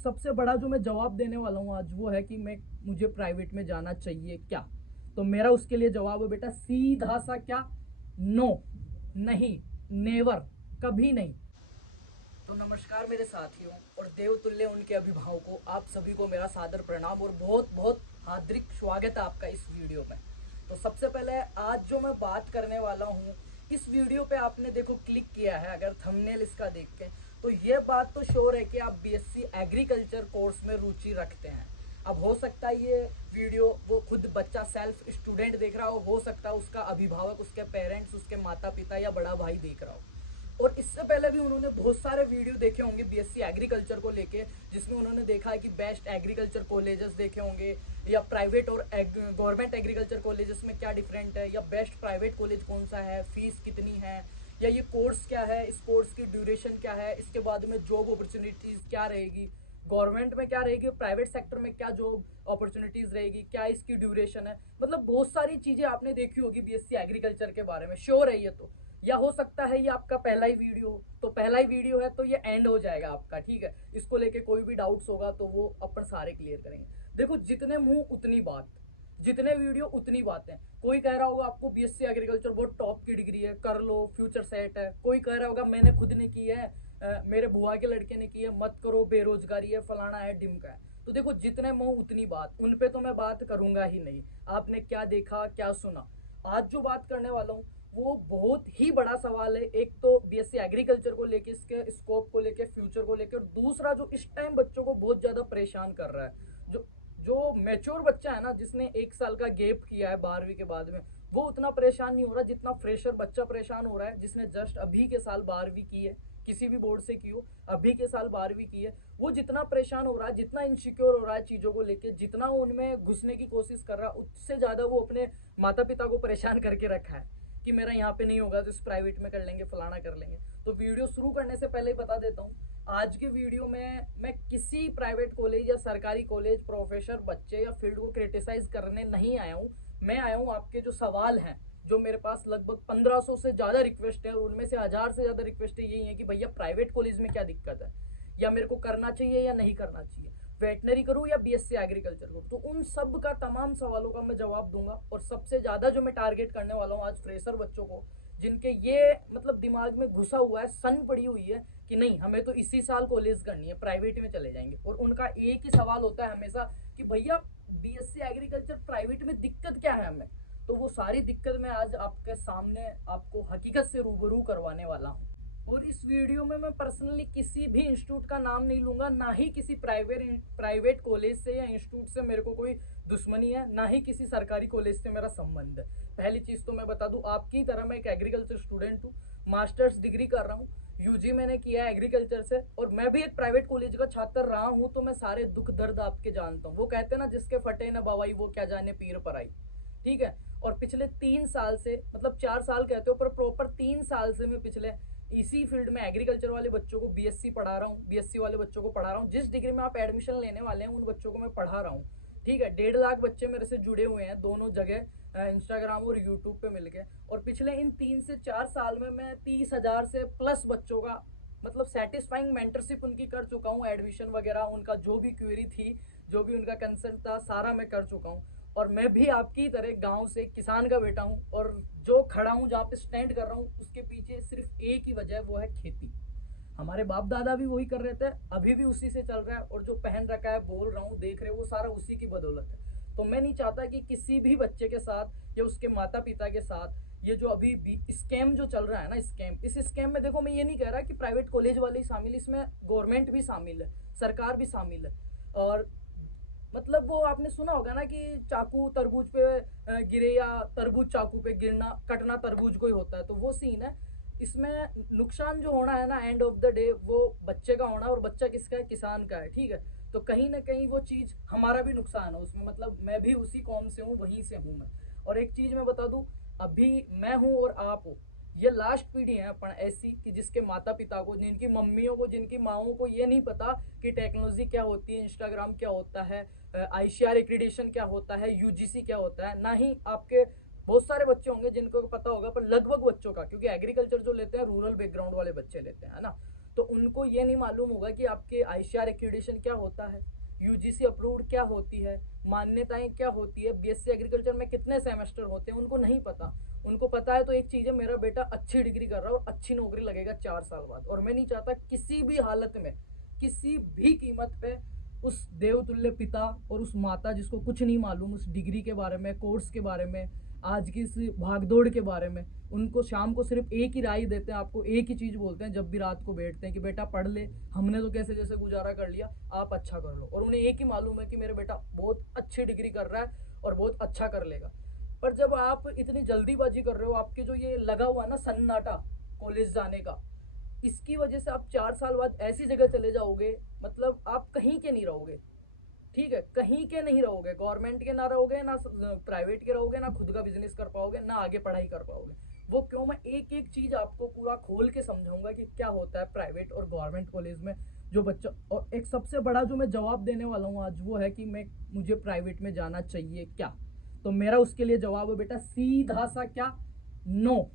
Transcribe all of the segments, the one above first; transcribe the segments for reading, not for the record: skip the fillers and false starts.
सबसे बड़ा जो मैं जवाब देने वाला हूँ आज वो है कि मुझे प्राइवेट में जाना चाहिए क्या। तो मेरा उसके लिए जवाब है बेटा सीधा सा क्या, नो, नहीं, नेवर, कभी नहीं। तो नमस्कार मेरे साथियों और देवतुल्य उनके अभिभावकों, आप सभी को मेरा सादर प्रणाम और बहुत बहुत हार्दिक स्वागत है आपका इस वीडियो में। तो सबसे पहले आज जो मैं बात करने वाला हूँ, इस वीडियो पे आपने देखो क्लिक किया है अगर थंबनेल इसका देख के, तो ये बात तो श्योर है कि आप बीएससी एग्रीकल्चर कोर्स में रुचि रखते हैं। अब हो सकता है ये वीडियो वो खुद बच्चा सेल्फ स्टूडेंट देख रहा हो सकता है उसका अभिभावक, उसके पेरेंट्स, उसके माता पिता या बड़ा भाई देख रहा हो। और इससे पहले भी उन्होंने बहुत सारे वीडियो देखे होंगे बीएससी एग्रीकल्चर को लेके, जिसमें उन्होंने देखा है कि बेस्ट एग्रीकल्चर कॉलेजेस देखे होंगे या प्राइवेट और गवर्नमेंट एग्रीकल्चर कॉलेजेस में क्या डिफरेंट है, या बेस्ट प्राइवेट कॉलेज कौन सा है, फीस कितनी है, या ये कोर्स क्या है, इस कोर्स की ड्यूरेशन क्या है, इसके बाद में जॉब अपॉर्चुनिटीज क्या रहेगी, गवर्नमेंट में क्या रहेगी, प्राइवेट सेक्टर में क्या जॉब अपॉर्चुनिटीज रहेगी, क्या इसकी ड्यूरेशन है। मतलब बहुत सारी चीजें आपने देखी होगी बीएससी एग्रीकल्चर के बारे में, श्योर है ये तो। या हो सकता है ये आपका पहला ही वीडियो, तो पहला ही वीडियो है तो ये एंड हो जाएगा आपका, ठीक है। इसको लेके कोई भी डाउट्स होगा तो वो अपन सारे क्लियर करेंगे। देखो जितने मुंह उतनी बात, जितने वीडियो उतनी बातें। कोई कह रहा होगा आपको बीएससी एग्रीकल्चर बहुत टॉप की डिग्री है, कर लो, फ्यूचर सेट है। कोई कह रहा होगा मैंने खुद ने की है, मेरे बुआ के लड़के ने की है, मत करो, बेरोजगारी है, फलाना है, डिमका है। तो देखो जितने मुंह उतनी बात, उन पे तो मैं बात करूंगा ही नहीं। आपने क्या देखा, क्या सुना। आज जो बात करने वाला हूँ वो बहुत ही बड़ा सवाल है। एक तो बीएससी एग्रीकल्चर को लेके, इसके स्कोप को लेके, फ्यूचर को लेके, और दूसरा जो इस टाइम बच्चों को बहुत ज्यादा परेशान कर रहा है, जो जो मैच्योर बच्चा है ना, जिसने 1 साल का गैप किया है 12वीं के बाद में, वो उतना परेशान नहीं हो रहा जितना फ्रेशर बच्चा परेशान हो रहा है जिसने जस्ट अभी के साल 12वीं की है, किसी भी बोर्ड से की हो, अभी के साल 12वीं की है। वो जितना परेशान हो रहा है, जितना इनसिक्योर हो रहा है चीजों को लेके, जितना वो उनमें घुसने की कोशिश कर रहा है, उससे ज्यादा वो अपने माता पिता को परेशान करके रखा है कि मेरा यहाँ पे नहीं होगा तो इस प्राइवेट में कर लेंगे, फलाना कर लेंगे। तो वीडियो शुरू करने से पहले ही बता देता हूँ, आज के वीडियो में मैं किसी प्राइवेट कॉलेज या सरकारी कॉलेज, प्रोफेसर, बच्चे या फील्ड को क्रिटिसाइज करने नहीं आया हूँ। मैं आया हूँ आपके जो सवाल हैं, जो मेरे पास लगभग 1500 से ज्यादा रिक्वेस्ट है, उनमें से 1000 से ज्यादा रिक्वेस्ट यही है कि भैया प्राइवेट कॉलेज में क्या दिक्कत है, या मेरे को करना चाहिए या नहीं करना चाहिए, वेटनरी करूँ या बीएससी एग्रीकल्चर करूँ। तो उन सब का, तमाम सवालों का मैं जवाब दूंगा। और सबसे ज्यादा जो मैं टारगेट करने वाला हूँ आज फ्रेशर बच्चों को, जिनके ये मतलब दिमाग में घुसा हुआ है, सन पड़ी हुई है कि नहीं हमें तो इसी साल कॉलेज करनी है, प्राइवेट में चले जाएंगे। और उनका एक ही सवाल होता है हमेशा कि भैया बीएससी एग्रीकल्चर प्राइवेट में दिक्कत क्या है हमें। तो वो सारी दिक्कत मैं आज आपके सामने आपको हकीकत से रूबरू करवाने वाला हूँ। और इस वीडियो में मैं पर्सनली किसी भी इंस्टीट्यूट का नाम नहीं लूंगा, ना ही किसी प्राइवेट कॉलेज से या इंस्टीट्यूट से मेरे को कोई दुश्मनी है, ना ही किसी सरकारी कॉलेज से मेरा संबंध है। पहली चीज तो मैं बता दूं, आपकी तरह मैं एक एग्रीकल्चर स्टूडेंट हूँ, मास्टर्स डिग्री कर रहा हूँ, यूजी मैंने किया है एग्रीकल्चर से, और मैं भी एक प्राइवेट कॉलेज का छात्र रहा हूँ। तो मैं सारे दुख दर्द आपके जानता हूँ। वो कहते हैं ना, जिसके फटे न बवाई वो क्या जाने पीर पर आई, ठीक है। और पिछले 3 साल से, मतलब 4 साल कहते हो पर प्रॉपर 3 साल से मैं पिछले इसी फील्ड में एग्रीकल्चर वाले बच्चों को बीएससी पढ़ा रहा हूँ, बीएससी वाले बच्चों को पढ़ा रहा हूँ। जिस डिग्री में आप एडमिशन लेने वाले हैं उन बच्चों को मैं पढ़ा रहा हूँ, ठीक है। 1.5 लाख बच्चे मेरे से जुड़े हुए हैं दोनों जगह, इंस्टाग्राम और यूट्यूब पे मिलके। और पिछले इन 3 से 4 साल में मैं 30,000 से प्लस बच्चों का मतलब सेटिस्फाइंग मेंटरशिप उनकी कर चुका हूँ। एडमिशन वगैरह उनका जो भी क्वेरी थी, जो भी उनका कंसर्न था, सारा मैं कर चुका हूँ। और मैं भी आपकी तरह गांव से किसान का बेटा हूँ, और जो खड़ा हूँ, जहाँ पे स्टैंड कर रहा हूँ, उसके पीछे सिर्फ एक ही वजह है, वो है खेती। हमारे बाप दादा भी वही कर रहे थे, अभी भी उसी से चल रहा है, और जो पहन रखा है, बोल रहा हूँ, देख रहे हो, वो सारा उसी की बदौलत है। तो मैं नहीं चाहता कि किसी भी बच्चे के साथ या उसके माता पिता के साथ ये जो अभी भी स्कैम जो चल रहा है ना, स्कैम, इस स्कैम में देखो मैं ये नहीं कह रहा कि प्राइवेट कॉलेज वाले ही शामिल, इसमें गवर्नमेंट भी शामिल है, सरकार भी शामिल है। और मतलब वो आपने सुना होगा ना कि चाकू तरबूज पे गिरे, या तरबूज चाकू पे गिरना, कटना तरबूज को ही होता है। तो वो सीन है। इसमें नुकसान जो होना है ना, एंड ऑफ द डे वो बच्चे का होना, और बच्चा किसका है, किसान का है, ठीक है। तो कहीं ना कहीं वो चीज हमारा भी नुकसान है उसमें, मतलब मैं भी उसी कौम से हूँ, वहीं से हूँ मैं। और एक चीज मैं बता दूं, अभी मैं हूँ और आप हो, ये लास्ट पीढ़ी है अपन ऐसी कि जिसके माता पिता को, जिनकी मम्मियों को, जिनकी माओ को ये नहीं पता कि टेक्नोलॉजी क्या होती है, इंस्टाग्राम क्या होता है, आईसीआर एक्रीडेशन क्या होता है, यूजीसी क्या होता है। ना ही आपके बहुत सारे बच्चे होंगे जिनको पता होगा, पर लगभग बच्चों का, क्योंकि एग्रीकल्चर जो लेते हैं रूरल बैकग्राउंड वाले बच्चे लेते हैं, है ना। तो उनको ये नहीं मालूम होगा कि आपके आईसीआर एक्रीडिटेशन क्या होता है, यूजीसी अप्रूव्ड क्या होती है, मान्यताएं क्या होती है, बीएससी एग्रीकल्चर में कितने सेमेस्टर होते हैं, उनको नहीं पता। उनको पता है तो एक चीज़ है, मेरा बेटा अच्छी डिग्री कर रहा है और अच्छी नौकरी लगेगा 4 साल बाद। और मैं नहीं चाहता किसी भी हालत में, किसी भी कीमत पे उस देवतुल्य पिता और उस माता जिसको कुछ नहीं मालूम उस डिग्री के बारे में, कोर्स के बारे में, आज की इस भागदौड़ के बारे में, उनको शाम को सिर्फ एक ही राय देते हैं, आपको एक ही चीज़ बोलते हैं जब भी रात को बैठते हैं कि बेटा पढ़ ले, हमने तो कैसे जैसे गुजारा कर लिया, आप अच्छा कर लो। और उन्हें एक ही मालूम है कि मेरा बेटा बहुत अच्छी डिग्री कर रहा है और बहुत अच्छा कर लेगा। पर जब आप इतनी जल्दीबाजी कर रहे हो, आपके जो ये लगा हुआ ना सन्नाटा कॉलेज जाने का, इसकी वजह से आप 4 साल बाद ऐसी जगह चले जाओगे, मतलब आप कहीं के नहीं रहोगे। ठीक है, कहीं के नहीं रहोगे, गवर्नमेंट के ना रहोगे, ना प्राइवेट के रहोगे, ना खुद का बिजनेस कर पाओगे, ना आगे पढ़ाई कर पाओगे। वो क्यों, मैं एक एक चीज आपको पूरा खोल के समझाऊंगा कि क्या होता है प्राइवेट और गवर्नमेंट कॉलेज में जो बच्चा। और एक सबसे बड़ा जो मैं जवाब देने वाला हूँ आज वो है कि मुझे प्राइवेट में जाना चाहिए क्या। तो मेरा उसके लिए जवाब है बेटा सीधा सा क्या, नो,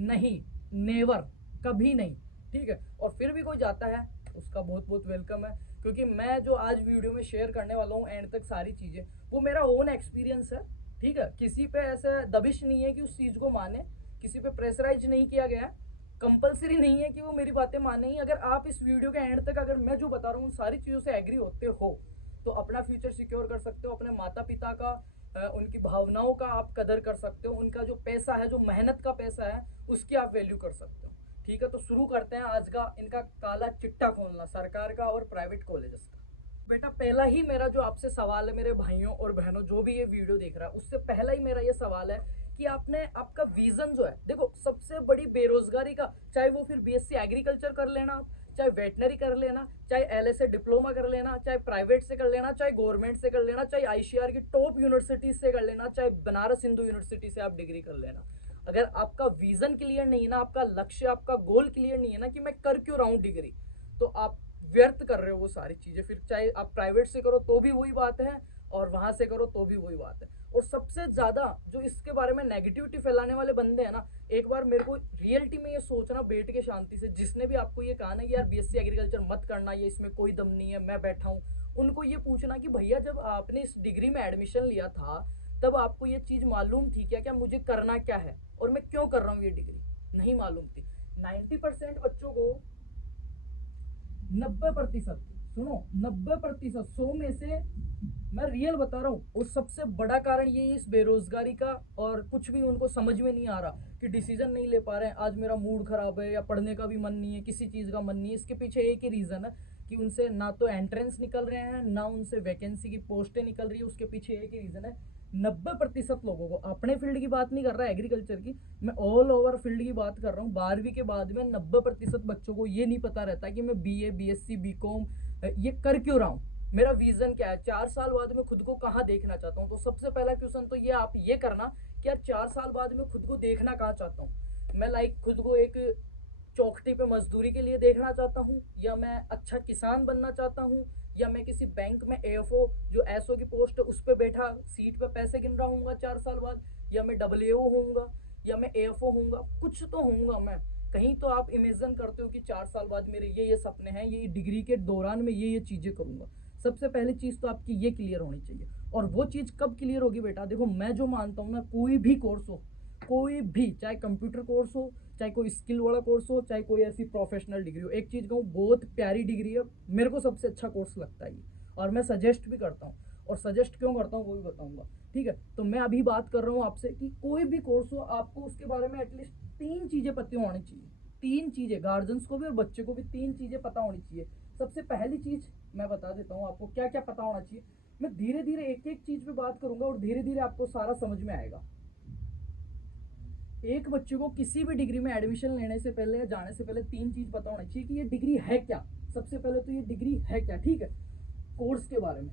नहीं, नेवर, कभी नहीं। ठीक है, और फिर भी कोई जाता है उसका बहुत बहुत वेलकम है, क्योंकि मैं जो आज वीडियो में शेयर करने वाला हूँ एंड तक सारी चीज़ें, वो मेरा ओन एक्सपीरियंस है। ठीक है, किसी पे ऐसा दबिश नहीं है कि उस चीज़ को माने, किसी पे प्रेशराइज नहीं किया गया है, कंपलसरी नहीं है कि वो मेरी बातें माने ही। अगर आप इस वीडियो के एंड तक अगर मैं जो बता रहा हूँ सारी चीज़ों से एग्री होते हो तो अपना फ्यूचर सिक्योर कर सकते हो, अपने माता पिता का उनकी भावनाओं का आप कदर कर सकते हो, उनका जो पैसा है, जो मेहनत का पैसा है, उसकी आप वैल्यू कर सकते हो। ठीक है, तो शुरू करते हैं आज का इनका काला चिट्टा खोलना सरकार का और प्राइवेट कॉलेजेस का। बेटा पहला ही मेरा जो आपसे सवाल है मेरे भाइयों और बहनों जो भी ये वीडियो देख रहा है, उससे पहला ही मेरा ये सवाल है कि आपने आपका विजन जो है, देखो सबसे बड़ी बेरोजगारी का, चाहे वो फिर बीएससी एग्रीकल्चर कर लेना आप, चाहे वेटनरी कर लेना, चाहे एलएसए डिप्लोमा कर लेना, चाहे प्राइवेट से कर लेना, चाहे गवर्नमेंट से कर लेना, चाहे आईसीआर की टॉप यूनिवर्सिटीज से कर लेना, चाहे बनारस हिंदू यूनिवर्सिटी से आप डिग्री कर लेना, अगर आपका विजन क्लियर नहीं है ना, आपका लक्ष्य, आपका गोल क्लियर नहीं है ना कि मैं कर क्यों रहा हूँ डिग्री, तो आप व्यर्थ कर रहे हो वो सारी चीजें। फिर चाहे आप प्राइवेट से करो तो भी वही बात है और वहां से करो तो भी वही बात है। और सबसे ज्यादा जो इसके बारे में नेगेटिविटी फैलाने वाले बंदे हैं ना, एक बार मेरे को रियलिटी में ये सोचना बैठ के शांति से, जिसने भी आपको ये कहा ना कि यार बीएससी एग्रीकल्चर मत करना, ये इसमें कोई दम नहीं है, मैं बैठा हूँ, उनको ये पूछना कि भैया जब आपने इस डिग्री में एडमिशन लिया था तब आपको ये चीज मालूम थी क्या, क्या मुझे करना क्या है और मैं क्यों कर रहा हूँ ये डिग्री, नहीं मालूम थी। 90% बच्चों को, 90%, सुनो 90%, 100 में से मैं रियल बता रहा हूँ, और सबसे बड़ा कारण ये इस बेरोजगारी का, और कुछ भी उनको समझ में नहीं आ रहा कि डिसीजन नहीं ले पा रहे हैं, आज मेरा मूड खराब है या पढ़ने का भी मन नहीं है, किसी चीज़ का मन नहीं है, इसके पीछे एक ही रीज़न है कि उनसे ना तो एंट्रेंस निकल रहे हैं, ना उनसे वैकेंसी की पोस्टें निकल रही है। उसके पीछे एक ही रीज़न है, 90% लोगों को, अपने फील्ड की बात नहीं कर रहा एग्रीकल्चर की, मैं ऑल ओवर फील्ड की बात कर रहा हूँ, 12वीं के बाद में 90% बच्चों को ये नहीं पता रहता कि मैं बीए, बीएससी, बीकॉम ये कर क्यों रहा हूँ, मेरा विजन क्या है, 4 साल बाद मैं खुद को कहाँ देखना चाहता हूँ। तो सबसे पहला क्वेश्चन तो ये आप ये करना कि यार 4 साल बाद मैं खुद को देखना कहाँ चाहता हूँ। मैं खुद को एक चौखटी पे मजदूरी के लिए देखना चाहता हूँ, या मैं अच्छा किसान बनना चाहता हूँ, या मैं किसी बैंक में एएफओ जो एसओ की पोस्ट है उस पर बैठा सीट पे पैसे गिन रहा हूँ 4 साल बाद, या मैं डब्ल्यूओ होऊंगा, या मैं एएफओ होऊंगा, कुछ तो होऊंगा मैं कहीं। तो आप इमेजिन करते हो कि 4 साल बाद मेरे ये सपने हैं, ये डिग्री के दौरान मैं ये चीजें करूंगा। सबसे पहली चीज तो आपकी ये क्लियर होनी चाहिए। और वो चीज कब क्लियर होगी बेटा, देखो मैं जो मानता हूँ ना, कोई भी कोर्स हो, कोई भी, चाहे कंप्यूटर कोर्स हो, चाहे कोई स्किल वाला कोर्स हो, चाहे कोई ऐसी प्रोफेशनल डिग्री हो, एक चीज कहूँ बहुत प्यारी डिग्री है, मेरे को सबसे अच्छा कोर्स लगता है ये, और मैं सजेस्ट भी करता हूँ, और सजेस्ट क्यों करता हूँ वो भी बताऊंगा। ठीक है, तो मैं अभी बात कर रहा हूँ आपसे कि कोई भी कोर्स हो, आपको उसके बारे में एटलीस्ट 3 चीजें पता होनी चाहिए। 3 चीजें, गार्जियंस को भी और बच्चे को भी 3 चीजें पता होनी चाहिए। सबसे पहली चीज मैं बता देता हूँ आपको क्या क्या पता होना चाहिए। मैं धीरे धीरे एक एक चीज पे बात करूंगा और धीरे धीरे आपको सारा समझ में आएगा। एक बच्चे को किसी भी डिग्री में एडमिशन लेने से पहले या जाने से पहले 3 चीज पता होना चाहिए कि ये डिग्री है क्या। सबसे पहले तो ये डिग्री है क्या, ठीक है। कोर्स के बारे में,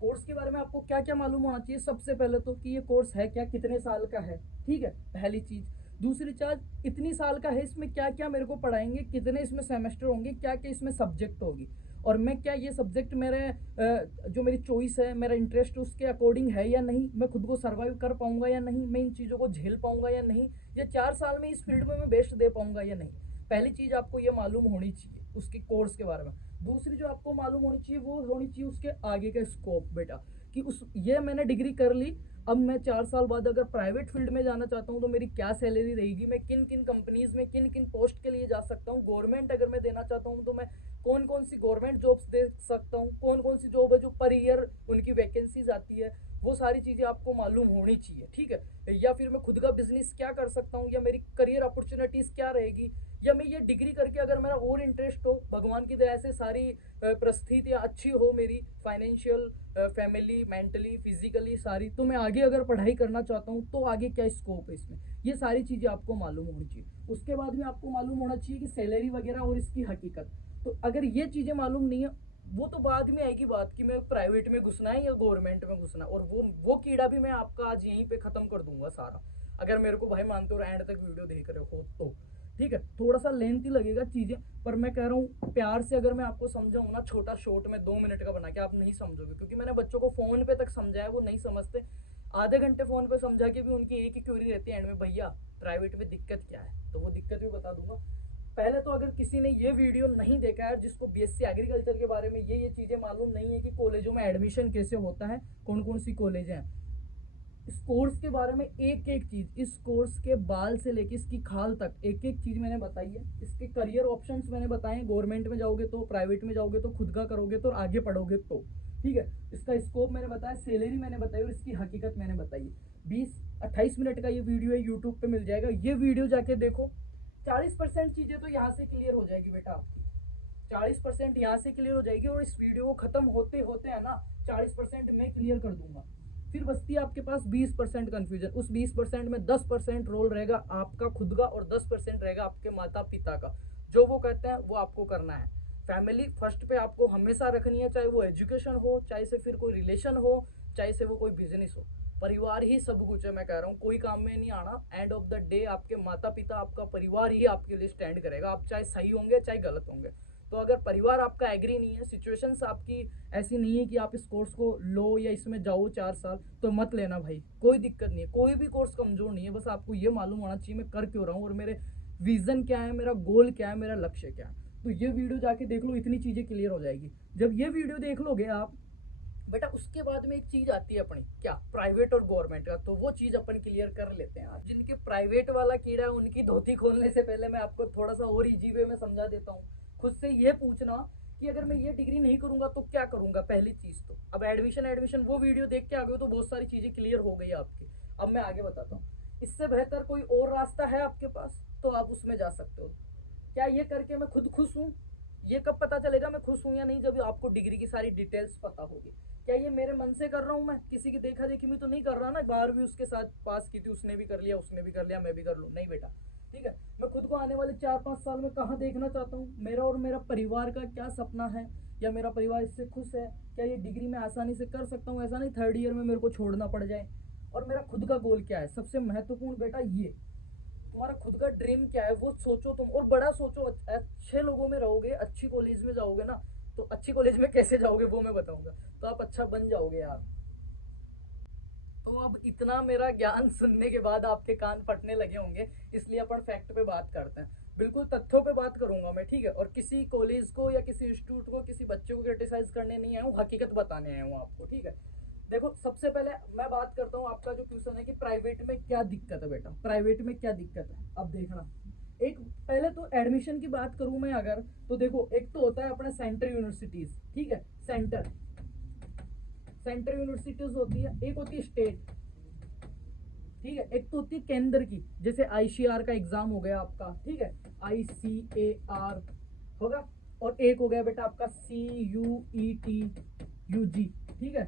कोर्स के बारे में आपको क्या क्या मालूम होना चाहिए। सबसे पहले तो कि ये कोर्स है क्या, कितने साल का है, ठीक है, पहली चीज। दूसरी चीज, इतनी साल का है, इसमें क्या क्या मेरे को पढ़ाएंगे, कितने इसमें सेमेस्टर होंगे, क्या क्या इसमें सब्जेक्ट होगी, और मैं क्या ये सब्जेक्ट मेरे जो मेरी चॉइस है, मेरा इंटरेस्ट उसके अकॉर्डिंग है या नहीं, मैं खुद को सर्वाइव कर पाऊंगा या नहीं, मैं इन चीज़ों को झेल पाऊंगा या नहीं, या 4 साल में इस फील्ड में मैं बेस्ट दे पाऊंगा या नहीं। पहली चीज आपको ये मालूम होनी चाहिए उसकी कोर्स के बारे में। दूसरी जो आपको मालूम होनी चाहिए वो होनी चाहिए उसके आगे का स्कोप बेटा, कि उस ये मैंने डिग्री कर ली, अब मैं 4 साल बाद अगर प्राइवेट फील्ड में जाना चाहता हूँ तो मेरी क्या सैलरी रहेगी, मैं किन किन कंपनीज में किन किन पोस्ट के लिए जा सकता हूँ, गवर्नमेंट अगर मैं देना चाहता हूँ तो मैं कौन कौन सी गवर्नमेंट जॉब्स दे सकता हूँ, कौन कौन सी जॉब है जो पर ईयर उनकी वैकेंसीज आती है, वो सारी चीज़ें आपको मालूम होनी चाहिए, ठीक है। या फिर मैं खुद का बिजनेस क्या कर सकता हूँ, या मेरी करियर अपॉर्चुनिटीज़ क्या रहेगी, या मैं ये डिग्री करके अगर मेरा और इंटरेस्ट हो, भगवान की दया से सारी परिस्थितियाँ अच्छी हो मेरी, फाइनेंशियल, फैमिली, मेंटली, फिजिकली सारी, तो मैं आगे अगर पढ़ाई करना चाहता हूँ तो आगे क्या स्कोप है इसमें, ये सारी चीज़ें आपको मालूम होनी चाहिए। उसके बाद में आपको मालूम होना चाहिए कि सैलरी वगैरह और इसकी हकीकत। तो अगर ये चीज़ें मालूम नहीं है, वो तो बाद में आएगी बात कि मैं प्राइवेट में घुसना है या गवर्नमेंट में घुसना है, और वो कीड़ा भी मैं आपका आज यहीं पे खत्म कर दूंगा सारा, अगर मेरे को भाई मानते हो और एंड तक वीडियो देख रहे हो तो। ठीक है, थोड़ा सा लेंथी लगेगा चीजें, पर मैं कह रहा हूँ प्यार से अगर मैं आपको समझाऊँ ना, छोटा शॉर्ट में 2 मिनट का बना के, आप नहीं समझोगे, क्योंकि मैंने बच्चों को फोन पे तक समझाया, वो नहीं समझते। आधे घंटे फोन पे समझा के भी उनकी एक ही क्वेरी रहती है एंड में, भैया प्राइवेट में दिक्कत क्या है, तो वो दिक्कत भी बता दूंगा। पहले तो अगर किसी ने ये वीडियो नहीं देखा है, जिसको बीएससी एग्रीकल्चर के बारे में ये चीजें मालूम नहीं है कि कॉलेजों में एडमिशन कैसे होता है, कौन कौन सी कॉलेज हैं, इस कोर्स के बारे में एक एक चीज, इस कोर्स के बाल से लेके इसकी खाल तक एक एक चीज मैंने बताई है। इसके करियर ऑप्शंस मैंने बताए हैं, गवर्नमेंट में जाओगे तो, प्राइवेट में जाओगे तो, खुद का करोगे तो, आगे पढ़ोगे तो, ठीक है। इसका स्कोप मैंने बताया, सैलरी मैंने बताई और इसकी हकीकत मैंने बताई है। 20-28 मिनट का ये वीडियो है, यूट्यूब पे मिल जाएगा, ये वीडियो जाके देखो। 40% चीजें तो यहाँ से क्लियर हो जाएगी बेटा आपकी, 40% यहाँ से क्लियर हो जाएगी, और इस वीडियो को खत्म होते होते है ना 40% मैं क्लियर कर दूंगा। फिर बचती है आपके पास 20% कंफ्यूजन। उस 20% में 10% रोल रहेगा आपका खुद का, और 10% रहेगा आपके माता पिता का। जो वो कहते हैं वो आपको करना है। फैमिली फर्स्ट पे आपको हमेशा रखनी है, चाहे वो एजुकेशन हो, चाहे से फिर कोई रिलेशन हो, चाहे से वो कोई बिजनेस हो। परिवार ही सब कुछ है, मैं कह रहा हूँ, कोई काम में नहीं आना। एंड ऑफ द डे आपके माता पिता, आपका परिवार ही आपके लिए स्टैंड करेगा, आप चाहे सही होंगे चाहे गलत होंगे। तो अगर परिवार आपका एग्री नहीं है, सिचुएशंस आपकी ऐसी नहीं है कि आप इस कोर्स को लो या इसमें जाओ 4 साल, तो मत लेना भाई, कोई दिक्कत नहीं है, कोई भी कोर्स कमजोर नहीं है। बस आपको ये मालूम होना चाहिए मैं कर क्यों रहा हूँ, और मेरे विजन क्या है, मेरा गोल क्या है, मेरा लक्ष्य क्या है। तो ये वीडियो जाके देख लो, इतनी चीजें क्लियर हो जाएगी। जब ये वीडियो देख लोगे आप बेटा, उसके बाद में एक चीज आती है अपनी, क्या, प्राइवेट और गवर्नमेंट का, तो वो चीज अपन क्लियर कर लेते हैं आज। जिनके प्राइवेट वाला कीड़ा है उनकी धोती खोलने से पहले मैं आपको थोड़ा सा और इजी वे में समझा देता हूँ। खुद से ये पूछना कि अगर मैं ये डिग्री नहीं करूंगा तो क्या करूंगा। पहली चीज तो अब एडमिशन एडमिशन वो वीडियो देख के आ गए तो बहुत सारी चीजें क्लियर हो गई आपकी। अब मैं आगे बताता हूँ, इससे बेहतर कोई और रास्ता है आपके पास तो आप उसमें जा सकते हो। क्या ये करके मैं खुद खुश हूँ, ये कब पता चलेगा मैं खुश हूँ या नहीं, जब आपको डिग्री की सारी डिटेल्स पता होगी। क्या ये मेरे मन से कर रहा हूँ, मैं किसी की देखा देखी में तो नहीं कर रहा ना, 12वीं उसके साथ पास की थी, उसने भी कर लिया, उसने भी कर लिया, मैं भी कर लूँ, नहीं बेटा। ठीक है, मैं खुद को आने वाले 4-5 साल में कहाँ देखना चाहता हूँ, मेरा और मेरा परिवार का क्या सपना है, या मेरा परिवार इससे खुश है, क्या ये डिग्री मैं आसानी से कर सकता हूँ, ऐसा नहीं 3rd ईयर में मेरे को छोड़ना पड़ जाए। और मेरा खुद का गोल क्या है, सबसे महत्वपूर्ण बेटा ये, तुम्हारा खुद का ड्रीम क्या है वो सोचो तुम, और बड़ा सोचो। अच्छे लोगों में रहोगे, अच्छी कॉलेज में जाओगे ना, तो अच्छी कॉलेज में कैसे जाओगे वो मैं बताऊंगा, तो आप अच्छा बन जाओगे यार। तो अब इतना मेरा ज्ञान सुनने के बाद आपके कान फटने लगे होंगे, इसलिए अपन फैक्ट पे बात करते हैं, बिल्कुल तथ्यों पे बात करूंगा मैं, ठीक है। और किसी कॉलेज को या किसी इंस्टीट्यूट को, किसी बच्चे को क्रिटिसाइज करने नहीं आया हूँ, हकीकत बताने आया हूँ आपको, ठीक है। देखो सबसे पहले मैं बात करता हूँ, आपका जो क्वेश्चन है कि प्राइवेट में क्या दिक्कत है बेटा, प्राइवेट में क्या दिक्कत है, अब देखना। एक पहले तो एडमिशन की बात करूं मैं अगर, तो देखो एक तो होता है अपने सेंटर यूनिवर्सिटीज, ठीक है, सेंटर सेंटर यूनिवर्सिटीज होती है, एक होती है स्टेट, ठीक है, एक तो होती है केंद्र की, जैसे आईसीआर का एग्जाम हो गया आपका, ठीक है, आईसीएआर होगा, और एक हो गया बेटा आपका CUET UG, ठीक है,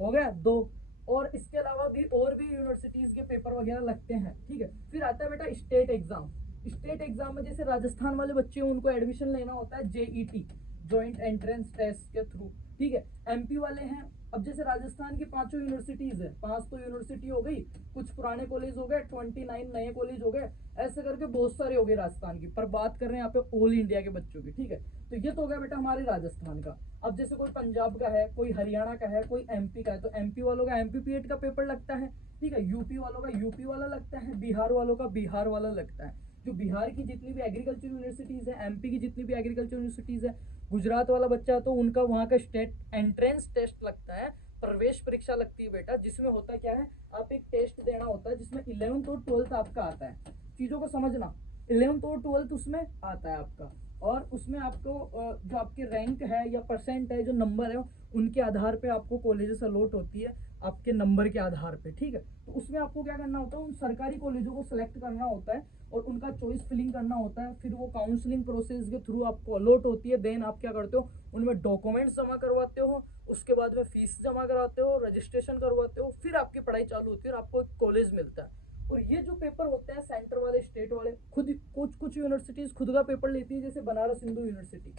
हो गया 2। और इसके अलावा भी और भी यूनिवर्सिटीज के पेपर वगैरह लगते हैं, ठीक है। फिर आता है बेटा स्टेट एग्जाम। स्टेट एग्जाम में जैसे राजस्थान वाले बच्चे उनको एडमिशन लेना होता है JET, जॉइंट एंट्रेंस टेस्ट के थ्रू, ठीक है। MP वाले हैं, अब जैसे राजस्थान की 5 यूनिवर्सिटीज है, 5 तो यूनिवर्सिटी हो गई, कुछ पुराने कॉलेज हो गए, 29 नए कॉलेज हो गए, ऐसे करके बहुत सारे हो गए राजस्थान की, पर बात कर रहे हैं यहाँ पे ऑल इंडिया के बच्चों की, ठीक है। तो ये तो हो गया बेटा हमारे राजस्थान का। अब जैसे कोई पंजाब का है, कोई हरियाणा का है, कोई MP का है, तो MP वालों का MPPET का पेपर लगता है, ठीक है। यूपी वालों का यूपी वाला लगता है, बिहार वालों का बिहार वाला लगता है। जो बिहार की जितनी भी एग्रीकल्चर यूनिवर्सिटीज है, एमपी की जितनी भी एग्रीकल्चर यूनिवर्सिटीज है, गुजरात वाला बच्चा तो उनका वहाँ का स्टेट एंट्रेंस टेस्ट लगता है, प्रवेश परीक्षा लगती है बेटा, जिसमें होता क्या है, आप एक टेस्ट देना होता है जिसमें 11th और 12th आपका आता है। चीजों को समझना, 11th और 12th उसमें आता है आपका, और उसमें आपको जो आपके रैंक है या परसेंट है, जो नंबर है, उनके आधार पे आपको कॉलेजेस अलॉट होती है, आपके नंबर के आधार पे, ठीक है। तो उसमें आपको क्या करना होता है, उन सरकारी कॉलेजों को सिलेक्ट करना होता है और उनका चॉइस फिलिंग करना होता है, फिर वो काउंसलिंग प्रोसेस के थ्रू आपको अलॉट होती है। देन आप क्या करते हो, उनमें डॉक्यूमेंट्स जमा करवाते हो, उसके बाद में फीस जमा कराते हो, रजिस्ट्रेशन करवाते हो, फिर आपकी पढ़ाई चालू होती है और आपको एक कॉलेज मिलता है। और ये जो पेपर होते हैं सेंटर वाले, स्टेट वाले, खुद कुछ कुछ यूनिवर्सिटीज खुद का पेपर लेती है, जैसे बनारस हिंदू यूनिवर्सिटी,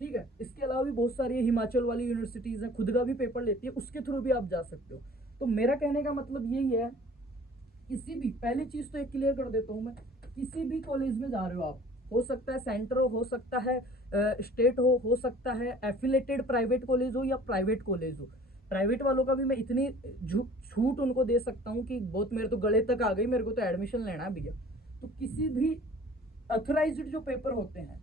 ठीक है। इसके अलावा भी बहुत सारी हिमाचल वाली यूनिवर्सिटीज हैं, खुद का भी पेपर लेती है, उसके थ्रू भी आप जा सकते हो। तो मेरा कहने का मतलब यही है, किसी भी, पहली चीज तो एक क्लियर कर देता हूँ मैं, किसी भी कॉलेज में जा रहे हो आप, हो सकता है सेंटर हो सकता है स्टेट हो सकता है एफिलेटेड प्राइवेट कॉलेज हो या प्राइवेट कॉलेज हो। प्राइवेट वालों का भी मैं इतनी छूट उनको दे सकता हूँ कि बहुत मेरे तो गले तक आ गई, मेरे को तो एडमिशन लेना है भैया। तो किसी भी ऑथराइज्ड जो पेपर होते हैं,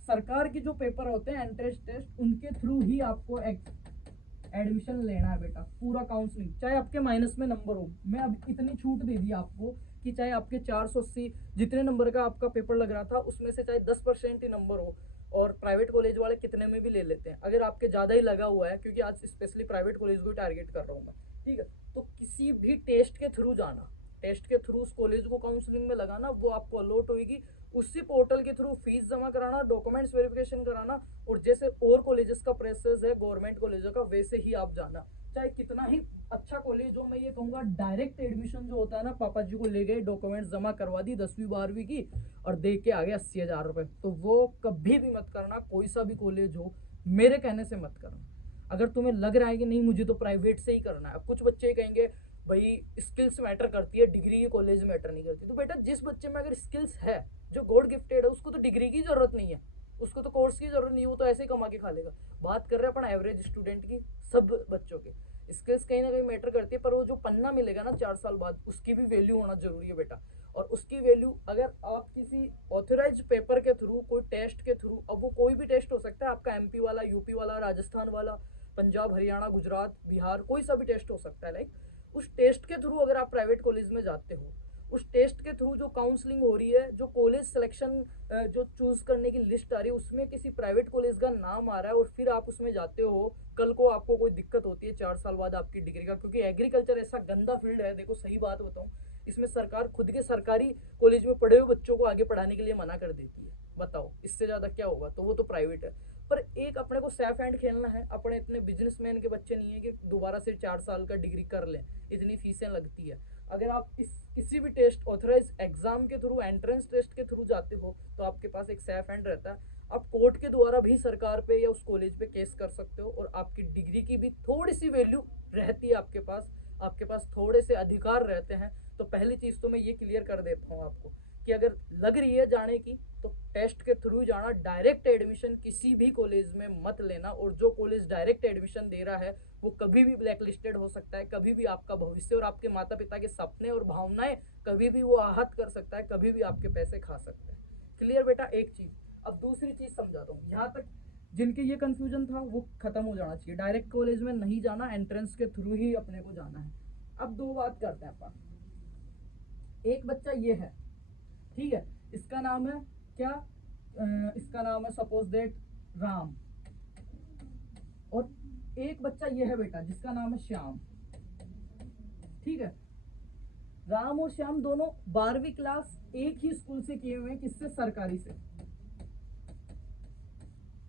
सरकार के जो पेपर होते हैं एंट्रेंस टेस्ट, उनके थ्रू ही आपको एडमिशन लेना है बेटा। पूरा काउंसलिंग, चाहे आपके माइनस में नंबर हो, मैं अब इतनी छूट दे दी आपको कि चाहे आपके 480 जितने नंबर का आपका पेपर लग रहा था उसमें से चाहे 10% ही नंबर हो, और प्राइवेट कॉलेज वाले कितने में भी ले लेते हैं, अगर आपके ज़्यादा ही लगा हुआ है, क्योंकि आज स्पेशली प्राइवेट कॉलेज को टारगेट कर रहा हूँ मैं, ठीक है। तो किसी भी टेस्ट के थ्रू जाना, टेस्ट के थ्रू उस कॉलेज को काउंसलिंग में लगाना, वो आपको अलॉट होगी, उसी पोर्टल के थ्रू फीस जमा कराना, डॉक्यूमेंट्स वेरिफिकेशन कराना, और जैसे और कॉलेजेस का प्रोसेस है गवर्नमेंट कॉलेजों का, वैसे ही आप जाना। चाहे कितना ही अच्छा कॉलेज हो, मैं ये कहूंगा डायरेक्ट एडमिशन जो होता है ना, पापा जी को ले गए, डॉक्यूमेंट्स जमा करवा दी 10वीं 12वीं की, और दे के आ गए 80,000 रुपए, तो वो कभी भी मत करना, कोई सा भी कॉलेज हो, मेरे कहने से मत करना। अगर तुम्हें लग रहा है कि नहीं मुझे तो प्राइवेट से ही करना है, कुछ बच्चे कहेंगे भाई स्किल्स मैटर करती है, डिग्री की कॉलेज मैटर नहीं करती। तो बेटा जिस बच्चे में अगर स्किल्स है, जो गॉड गिफ्टेड है, उसको तो डिग्री की जरूरत नहीं है, उसको तो कोर्स की जरूरत नहीं है, वो तो ऐसे ही कमा के खा लेगा। बात कर रहे हैं अपन एवरेज स्टूडेंट की, सब बच्चों के स्किल्स कहीं ना कहीं मैटर करती है, पर वो जो पन्ना मिलेगा ना 4 साल बाद, उसकी भी वैल्यू होना जरूरी है बेटा। और उसकी वैल्यू अगर आप किसी ऑथराइज पेपर के थ्रू, कोई टेस्ट के थ्रू, अब वो कोई भी टेस्ट हो सकता है आपका, एमपी वाला, यूपी वाला, राजस्थान वाला, पंजाब हरियाणा गुजरात बिहार, कोई सा भी टेस्ट हो सकता है, लाइक उस टेस्ट के थ्रू अगर आप प्राइवेट कॉलेज में जाते हो, उस टेस्ट के थ्रू जो काउंसलिंग हो रही है, जो कॉलेज सिलेक्शन जो चूज करने की लिस्ट आ रही है, उसमें किसी प्राइवेट कॉलेज का नाम आ रहा है, और फिर आप उसमें जाते हो, कल को आपको कोई दिक्कत होती है 4 साल बाद आपकी डिग्री का, क्योंकि एग्रीकल्चर ऐसा गंदा फील्ड है, देखो सही बात बताऊं, इसमें सरकार खुद के सरकारी कॉलेज में पढ़े हुए बच्चों को आगे पढ़ाने के लिए मना कर देती है। बताओ इससे ज्यादा क्या होगा, तो वो तो प्राइवेट है। पर एक अपने को सेफ हैंड खेलना है, अपने इतने बिजनेसमैन के बच्चे नहीं है कि दोबारा से 4 साल का डिग्री कर लें, इतनी फीसें लगती है। अगर आप किसी भी टेस्ट ऑथराइज एग्जाम के थ्रू, एंट्रेंस टेस्ट के थ्रू जाते हो, तो आपके पास एक सेफ हैंड रहता है। आप कोर्ट के द्वारा भी सरकार पे या उस कॉलेज पे केस कर सकते हो, और आपकी डिग्री की भी थोड़ी सी वैल्यू रहती है आपके पास थोड़े से अधिकार रहते हैं। तो पहली चीज तो मैं ये क्लियर कर देता हूँ आपको कि अगर लग रही है जाने की, तो टेस्ट के थ्रू जाना, डायरेक्ट एडमिशन किसी भी कॉलेज में मत लेना। और जो कॉलेज डायरेक्ट एडमिशन दे रहा है वो कभी भी ब्लैक लिस्टेड हो सकता है, कभी भी आपका भविष्य और आपके माता पिता के सपने और भावनाएं कभी भी वो आहत कर सकता है, कभी भी आपके पैसे खा सकता है। क्लियर बेटा एक चीज। अब दूसरी चीज समझाता हूँ, यहाँ तक जिनके ये कंफ्यूजन था वो खत्म हो जाना चाहिए। डायरेक्ट कॉलेज में नहीं जाना, एंट्रेंस के थ्रू ही अपने को जाना है। अब दो बात करते हैं अपन। एक बच्चा ये है, ठीक है, इसका नाम है क्या, इसका नाम है सपोज दैट राम, और एक बच्चा ये है बेटा जिसका नाम है श्याम, ठीक है। राम और श्याम दोनों 12वीं क्लास एक ही स्कूल से किए हुए हैं, किससे, सरकारी से,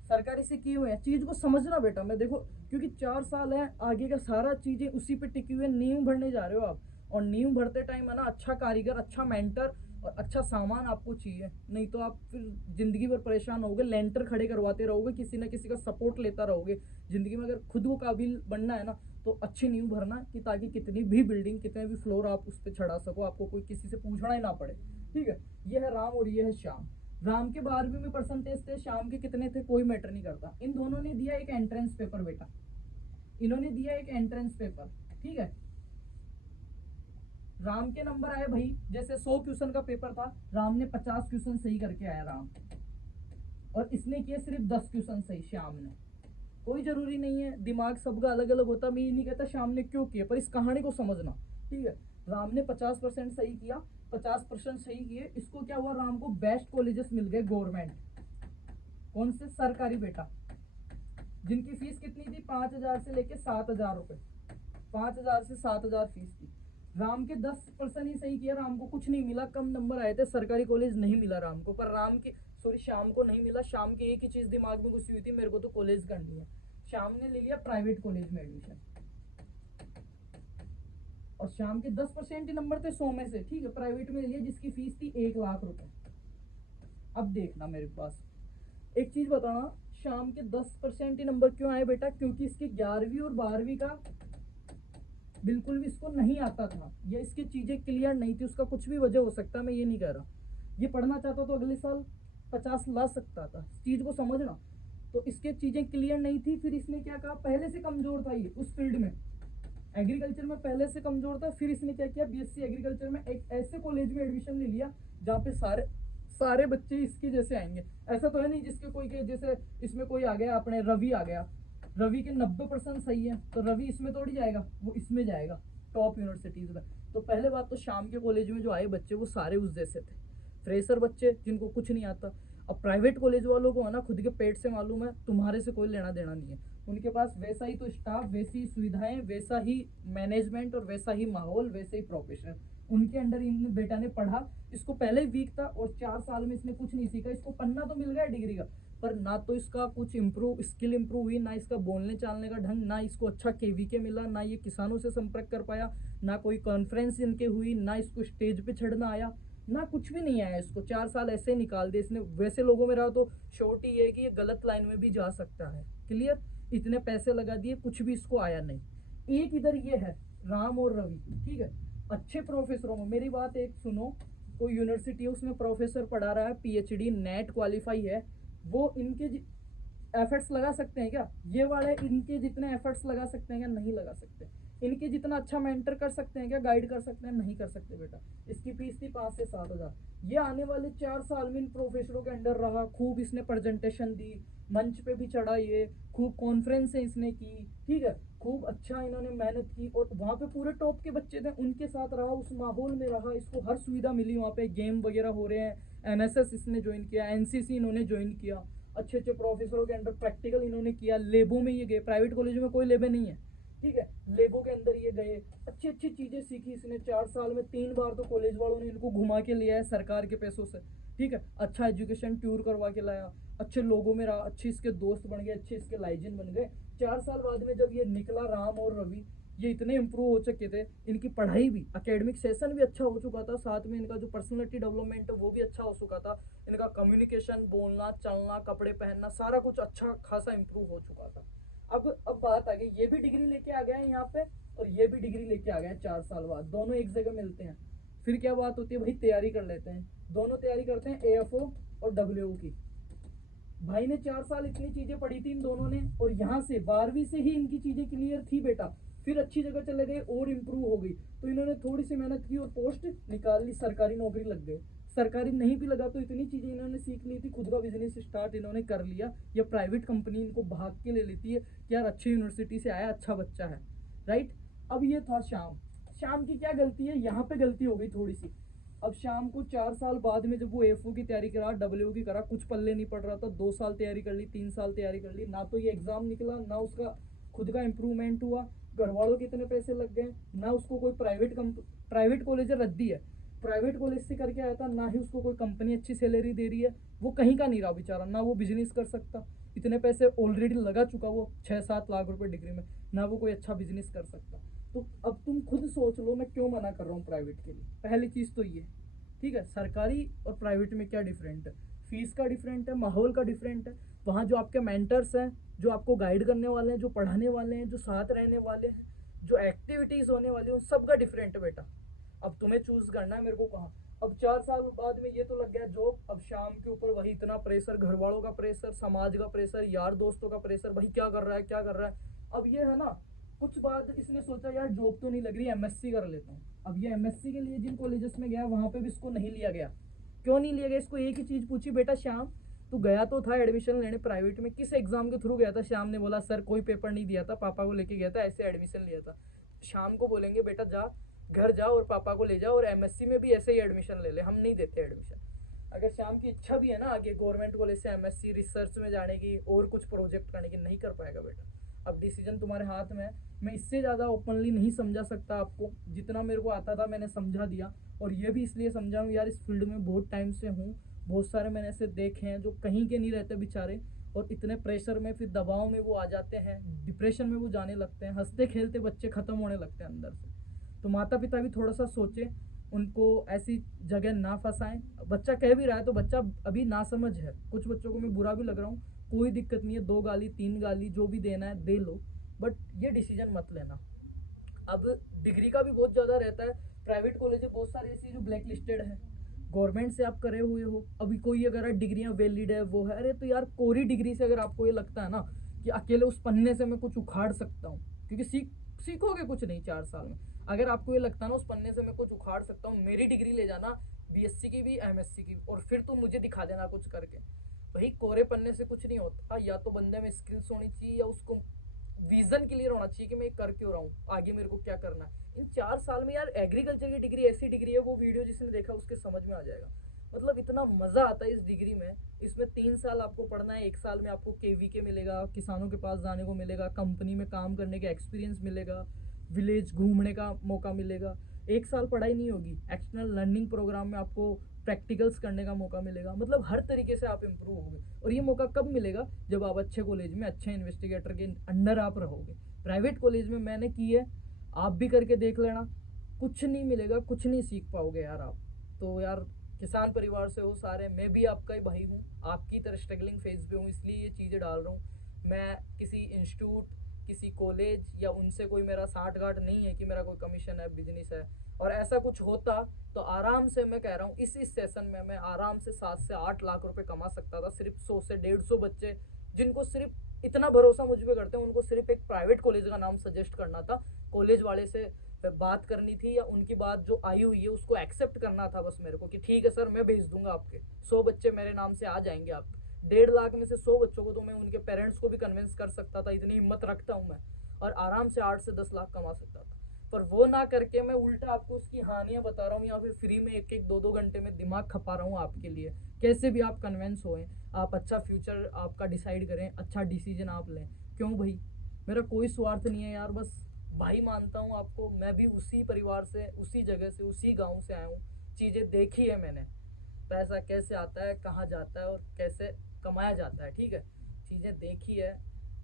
सरकारी से किए हुए हैं। चीज को समझना बेटा, मैं देखो क्योंकि 4 साल है, आगे का सारा चीजें उसी पे टिकी हुई है, नींव भरने जा रहे हो आप, और नींव भरते टाइम है ना अच्छा कारीगर, अच्छा मेंटर और अच्छा सामान आपको चाहिए, नहीं तो आप फिर जिंदगी भर परेशान होगे, लेंटर खड़े करवाते रहोगे, किसी ना किसी का सपोर्ट लेता रहोगे जिंदगी में। अगर खुद को काबिल बनना है ना, तो अच्छी नींव भरना कि ताकि कितनी भी बिल्डिंग, कितने भी फ्लोर आप उस पर चढ़ा सको, आपको कोई किसी से पूछना ही ना पड़े, ठीक है। ये है राम और ये है श्याम। राम के 12वीं में परसेंटेज थे, श्याम के कितने थे कोई मैटर नहीं करता। इन दोनों ने दिया एक एंट्रेंस पेपर बेटा, इन्होंने दिया एक एंट्रेंस पेपर, ठीक है। राम के नंबर आए भाई, जैसे 100 क्वेश्चन का पेपर था, राम ने 50 क्वेश्चन सही करके आया राम, और इसने किए सिर्फ 10 क्वेश्चन सही श्याम ने। कोई जरूरी नहीं है, दिमाग सबका अलग अलग होता, मैं ये नहीं कहता श्याम ने क्यों किया, पर इस कहानी को समझना, ठीक है। राम ने 50% सही किया, 50% सही किए, इसको क्या हुआ, राम को बेस्ट कॉलेजेस मिल गए गवर्नमेंट, कौन से, सरकारी बेटा, जिनकी फीस कितनी थी, 5,000 से लेके 7,000 रुपए, 5,000 से 7,000 फीस थी। राम के 10% ही सही किया, राम को कुछ नहीं मिला, कम नंबर आए थे, सरकारी कॉलेज नहीं मिला राम को, पर राम की सॉरी श्याम को नहीं मिला। श्याम की एक ही चीज दिमाग में घुसी हुई थी, मेरे को तो कॉलेज करनी है। श्याम ने ले लिया प्राइवेट कॉलेज में एडमिशन, और श्याम के 10% ही नंबर थे 100 में से, ठीक है, प्राइवेट में ले लिया जिसकी फीस थी 1,00,000 रुपए। अब देखना मेरे पास एक चीज बताना, श्याम के 10% ही नंबर क्यों आए बेटा, क्योंकि इसकी 11वीं और 12वीं का बिल्कुल भी इसको नहीं आता था, या इसकी चीजें क्लियर नहीं थी, उसका कुछ भी वजह हो सकता है, मैं ये नहीं कह रहा। ये पढ़ना चाहता तो अगले साल 50 ला सकता था, इस चीज को समझना। तो इसके चीजें क्लियर नहीं थी, फिर इसने क्या कहा, पहले से कमजोर था ये उस फील्ड में, एग्रीकल्चर में पहले से कमजोर था, फिर इसने क्या किया, बीएससी एग्रीकल्चर में एक ऐसे कॉलेज में एडमिशन ले लिया जहाँ पे सारे सारे बच्चे इसके जैसे आएंगे। ऐसा तो है नहीं जिसके कोई के जैसे इसमें कोई आ गया, अपने रवि आ गया, रवि के 90% सही है, तो रवि इसमें थोड़ी जाएगा, वो इसमें जाएगा टॉप यूनिवर्सिटीज में। तो पहले बात तो शाम के कॉलेज में जो आए बच्चे वो सारे उस जैसे थे, फ्रेशर बच्चे जिनको कुछ नहीं आता। अब प्राइवेट कॉलेज वालों को है ना, खुद के पेट से मालूम है, तुम्हारे से कोई लेना देना नहीं है, उनके पास वैसा ही तो स्टाफ, वैसी ही सुविधाएं, वैसा ही मैनेजमेंट और वैसा ही माहौल, वैसे ही प्रोफेसर, उनके अंडर इन बेटा ने पढ़ा। इसको पहले वीक था और 4 साल में इसने कुछ नहीं सीखा, इसको पन्ना तो मिल गया डिग्री का, पर ना तो इसका कुछ स्किल इंप्रूव हुई, ना इसका बोलने चालने का ढंग, ना इसको अच्छा केवीके मिला, ना ये किसानों से संपर्क कर पाया, ना कोई कॉन्फ्रेंस इनके हुई, ना इसको स्टेज पे चढ़ना आया, ना कुछ भी नहीं आया इसको। 4 साल ऐसे निकाल दिए इसने। वैसे लोगों में रहा तो श्योरिटी ये है कि ये गलत लाइन में भी जा सकता है, क्लियर। इतने पैसे लगा दिए, कुछ भी इसको आया नहीं। एक इधर ये है राम और रवि, ठीक है, अच्छे प्रोफेसरों में, मेरी बात एक सुनो, कोई यूनिवर्सिटी है उसमें प्रोफेसर पढ़ा रहा है, पीएचडी नेट क्वालिफाई है, वो इनके एफर्ट्स लगा सकते हैं क्या, ये वाले इनके जितने एफर्ट्स लगा सकते हैं क्या, नहीं लगा सकते। इनके जितना अच्छा मेंटर कर सकते हैं क्या, गाइड कर सकते हैं, नहीं कर सकते बेटा। इसकी फीस थी 5 से 7,000। ये आने वाले 4 साल में इन प्रोफेसरों के अंडर रहा, खूब इसने प्रेजेंटेशन दी, मंच पे भी चढ़ा, ये खूब कॉन्फ्रेंस इसने की, ठीक है, खूब अच्छा इन्होंने मेहनत की, और वहाँ पे पूरे टॉप के बच्चे थे, उनके साथ रहा, उस माहौल में रहा, इसको हर सुविधा मिली, वहाँ पे गेम वगैरह हो रहे हैं, एनएसएस इसने ज्वाइन किया, एनसीसी इन्होंने ज्वाइन किया, अच्छे अच्छे प्रोफेसरों के अंडर प्रैक्टिकल इन्होंने किया, लेबों में ये गए, प्राइवेट कॉलेज में कोई लेबे नहीं है, ठीक है, लेबों के अंदर ये गए, अच्छी अच्छी चीजें सीखी इसने। 4 साल में 3 बार तो कॉलेज वालों ने इनको घुमा के लिया है सरकार के पैसों से, ठीक है, अच्छा एजुकेशन टूर करवा के लाया, अच्छे लोगों में रहा, अच्छे इसके दोस्त बन गए, अच्छे इसके लाइजन बन गए। 4 साल बाद में जब ये निकला राम और रवि, ये इतने इंप्रूव हो चुके थे, इनकी पढ़ाई भी, एकेडमिक सेशन भी अच्छा हो चुका था, साथ में इनका जो पर्सनैलिटी डेवलपमेंट है वो भी अच्छा हो चुका था, इनका कम्युनिकेशन, बोलना चलना, कपड़े पहनना, सारा कुछ अच्छा खासा इंप्रूव हो चुका था। अब बात आ गई, ये भी डिग्री लेके आ गया है यहाँ पे, और ये भी डिग्री लेके आ गया है 4 साल बाद, दोनों एक जगह मिलते हैं। फिर क्या बात होती है भाई, तैयारी कर लेते हैं, दोनों तैयारी करते हैं एएफओ और डब्ल्यूओ की। भाई ने 4 साल इतनी चीजें पढ़ी थी इन दोनों ने, और यहाँ से 12वीं से ही इनकी चीजें क्लियर थी बेटा, फिर अच्छी जगह चले गए और इम्प्रूव हो गई, तो इन्होंने थोड़ी सी मेहनत की और पोस्ट निकाल ली, सरकारी नौकरी लग गए। सरकारी नहीं भी लगा तो इतनी चीजें इन्होंने सीख ली थी, खुद का बिजनेस स्टार्ट इन्होंने कर लिया, या प्राइवेट कंपनी इनको भाग के ले लेती है कि यार अच्छी यूनिवर्सिटी से आया, अच्छा बच्चा है, राइट। अब ये था शाम, शाम की क्या गलती है, यहाँ पे गलती हो गई थोड़ी सी। अब शाम को 4 साल बाद में जब वो एफओ की तैयारी करा, डब्ल्यू की करा, कुछ पल्ले नहीं पड़ रहा था, 2 साल तैयारी कर ली, 3 साल तैयारी कर ली, ना तो ये एग्जाम निकला, ना उसका खुद का इंप्रूवमेंट हुआ, घर वालों के इतने पैसे लग गए, ना उसको कोई प्राइवेट कॉलेज रद्दी है, प्राइवेट कॉलेज से करके आया था, ना ही उसको कोई कंपनी अच्छी सैलरी दे रही है, वो कहीं का नहीं रहा बेचारा, ना वो बिजनेस कर सकता, इतने पैसे ऑलरेडी लगा चुका वो 6-7 लाख रुपए डिग्री में, ना वो कोई अच्छा बिजनेस कर सकता। तो अब तुम खुद सोच लो मैं क्यों मना कर रहा हूँ प्राइवेट के लिए। पहली चीज तो ये, ठीक है, सरकारी और प्राइवेट में क्या डिफरेंट है, फीस का डिफरेंट है, माहौल का डिफरेंट है, वहाँ जो आपके मेंटर्स हैं, जो आपको गाइड करने वाले हैं, जो पढ़ाने वाले हैं, जो साथ रहने वाले हैं, जो एक्टिविटीज होने वाली है, उन सब का डिफरेंट है बेटा। अब तुम्हें चूज करना है मेरे को कहाँ। अब 4 साल बाद में ये तो लग गया जॉब, अब शाम के ऊपर वही इतना प्रेशर, घर वालों का प्रेशर, समाज का प्रेशर, यार दोस्तों का प्रेशर, भाई क्या कर रहा है क्या कर रहा है। अब ये है ना, कुछ बाद इसने सोचा यार जॉब तो नहीं लग रही, एमएससी कर लेता हूँ। अब ये एमएससी के लिए जिन कॉलेजेस में गया वहां पे भी इसको नहीं लिया गया। क्यों नहीं लिया गया? इसको एक ही चीज पूछी, बेटा श्याम तू गया तो था एडमिशन लेने प्राइवेट में, किस एग्जाम के थ्रू गया था? श्याम ने बोला सर कोई पेपर नहीं दिया था, पापा को लेके गया था, ऐसे एडमिशन लिया था। शाम को बोलेंगे बेटा जा घर जा और पापा को ले जा और एमएससी में भी ऐसे ही एडमिशन ले ले, हम नहीं देते एडमिशन। अगर शाम की इच्छा भी है ना आगे गवर्नमेंट कॉलेज से एमएससी रिसर्च में जाने की और कुछ प्रोजेक्ट करने की, नहीं कर पाएगा बेटा। अब डिसीजन तुम्हारे हाथ में है। मैं इससे ज़्यादा ओपनली नहीं समझा सकता आपको, जितना मेरे को आता था मैंने समझा दिया। और ये भी इसलिए समझा हूँ यार, इस फील्ड में बहुत टाइम से हूँ, बहुत सारे मैंने ऐसे देखे हैं जो कहीं के नहीं रहते बेचारे, और इतने प्रेशर में फिर दबाव में वो आ जाते हैं, डिप्रेशन में वो जाने लगते हैं, हंसते खेलते बच्चे ख़त्म होने लगते हैं अंदर से। तो माता पिता भी थोड़ा सा सोचें, उनको ऐसी जगह ना फंसाएं। बच्चा कह भी रहा है तो बच्चा अभी ना समझ है, कुछ बच्चों को मैं बुरा भी लग रहा हूँ, कोई दिक्कत नहीं है, 2 गाली 3 गाली जो भी देना है दे लो, बट ये डिसीजन मत लेना। अब डिग्री का भी बहुत ज़्यादा रहता है, प्राइवेट कॉलेज बहुत सारे ऐसे जो ब्लैक लिस्टेड है, गवर्नमेंट से आप करे हुए हो, अभी कोई अगर डिग्रियां वैलिड है वो है, अरे तो यार कोरी डिग्री से अगर आपको ये लगता है ना कि अकेले उस पन्ने से मैं कुछ उखाड़ सकता हूँ, क्योंकि सीखोगे कुछ नहीं 4 साल में। अगर आपको ये लगता है ना उस पन्ने से मैं कुछ उखाड़ सकता हूँ, मेरी डिग्री ले जाना, बीएससी की भी एमएससी की, और फिर तुम मुझे दिखा देना कुछ करके। भाई कोरे पन्ने से कुछ नहीं होता, या तो बंदे में स्किल्स होनी चाहिए या उसको विजन क्लियर होना चाहिए कि मैं कर क्यों रहा हूँ, आगे मेरे को क्या करना है। इन 4 साल में यार एग्रीकल्चर की डिग्री ऐसी डिग्री है, वो वीडियो जिसने देखा उसके समझ में आ जाएगा। मतलब इतना मजा आता है इस डिग्री में। इसमें 3 साल आपको पढ़ना है, 1 साल में आपको केवीके मिलेगा, किसानों के पास जाने को मिलेगा, कंपनी में काम करने का एक्सपीरियंस मिलेगा, विलेज घूमने का मौका मिलेगा। 1 साल पढ़ाई नहीं होगी, एक्सटर्नल लर्निंग प्रोग्राम में आपको प्रैक्टिकल्स करने का मौका मिलेगा। मतलब हर तरीके से आप इम्प्रूव होगे। और ये मौका कब मिलेगा? जब आप अच्छे कॉलेज में अच्छे इन्वेस्टिगेटर के अंडर आप रहोगे। प्राइवेट कॉलेज में मैंने की है, आप भी करके देख लेना, कुछ नहीं मिलेगा, कुछ नहीं सीख पाओगे यार आप। तो यार किसान परिवार से हो सारे, मैं भी आपका ही भाई हूँ, आपकी तरह स्ट्रगलिंग फेज पे हूँ, इसलिए ये चीज़ें डाल रहा हूँ। मैं किसी इंस्टीट्यूट, किसी कॉलेज या उनसे कोई मेरा साठ गांठ नहीं है कि मेरा कोई कमीशन है, बिजनेस है। और ऐसा कुछ होता तो आराम से, मैं कह रहा हूँ इस सेशन में मैं आराम से 7 से 8 लाख रुपए कमा सकता था, सिर्फ 100 से 150 बच्चे जिनको सिर्फ इतना भरोसा मुझ पे करते हैं, उनको सिर्फ एक प्राइवेट कॉलेज का नाम सजेस्ट करना था, कॉलेज वाले से बात करनी थी, या उनकी बात जो आई हुई है उसको एक्सेप्ट करना था बस मेरे को, कि ठीक है सर मैं भेज दूंगा आपके 100 बच्चे मेरे नाम से आ जाएंगे। आप 1.5 लाख में से 100 बच्चों को तो मैं उनके पेरेंट्स को भी कन्विंस कर सकता था, इतनी हिम्मत रखता हूँ मैं, और आराम से 8 से 10 लाख कमा सकता था। पर वो ना करके मैं उल्टा आपको उसकी हानियां बता रहा हूँ, या फिर फ्री में 1-1 2-2 घंटे में दिमाग खपा रहा हूँ आपके लिए, कैसे भी आप कन्विंस होएं, आप अच्छा फ्यूचर आपका डिसाइड करें, अच्छा डिसीजन आप लें। क्यों भाई? मेरा कोई स्वार्थ नहीं है यार, बस भाई मानता हूँ आपको। मैं भी उसी परिवार से, उसी जगह से, उसी गांव से आया हूँ, चीज़ें देखी है मैंने, पैसा कैसे आता है, कहाँ जाता है और कैसे कमाया जाता है, ठीक है, चीज़ें देखी है,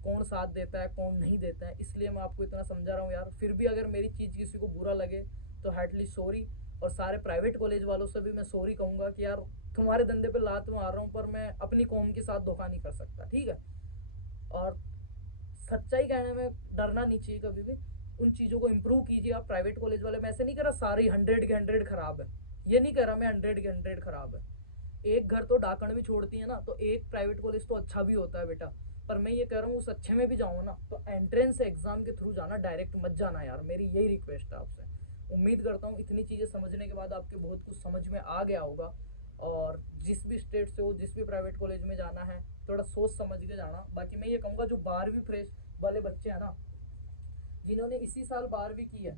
कौन साथ देता है कौन नहीं देता है, इसलिए मैं आपको इतना समझा रहा हूँ यार। फिर भी अगर मेरी चीज़ किसी को बुरा लगे तो हार्टली सॉरी। और सारे प्राइवेट कॉलेज वालों से भी मैं सॉरी कहूँगा कि यार तुम्हारे धंधे पे लात मार रहा हूँ, पर मैं अपनी कौम के साथ धोखा नहीं कर सकता, ठीक है। और सच्चाई कहने में डरना नहीं चाहिए कभी भी। उन चीज़ों को इम्प्रूव कीजिए आप प्राइवेट कॉलेज वाले। मैं ऐसे नहीं कह रहा सारे 100 के 100 खराब है, ये नहीं कह रहा मैं 100 के 100 खराब है। एक घर तो डाकण भी छोड़ती है ना, तो एक प्राइवेट कॉलेज तो अच्छा भी होता है बेटा। पर मैं ये कह रहा हूँ उस अच्छे में भी जाऊँ ना तो एंट्रेंस एग्जाम के थ्रू जाना, डायरेक्ट मत जाना यार, मेरी यही रिक्वेस्ट है आपसे। उम्मीद करता हूँ इतनी चीज़ें समझने के बाद आपके बहुत कुछ समझ में आ गया होगा। और जिस भी स्टेट से हो, जिस भी प्राइवेट कॉलेज में जाना है, थोड़ा सोच समझ के जाना। बाकी मैं ये कहूँगा जो 12वीं फ्रेश वाले बच्चे हैं ना, जिन्होंने इसी साल 12वीं की है,